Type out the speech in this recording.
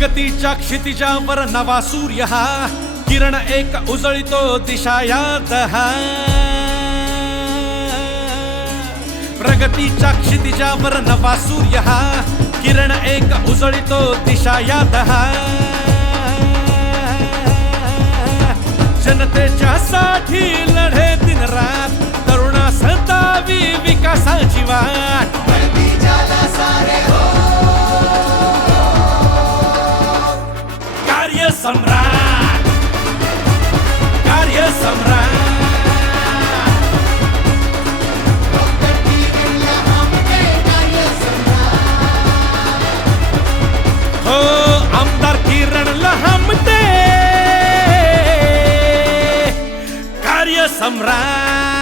प्रगतीच्या क्षितिजावर नवा सूर्य हा, किरण एक उजळितो दिशा यात हा. प्रगतीच्या क्षितिजावर नवा सूर्य हा, किरण एक उजळितो दिशा यात हा. जनतेच्या साठी लढे दिन रात, तरुणा सतावी विकासाची वाट. कार्य सम्राट, कार्य सम्राट. हो आमदार किरण लहामटे, कार्य सम्राट.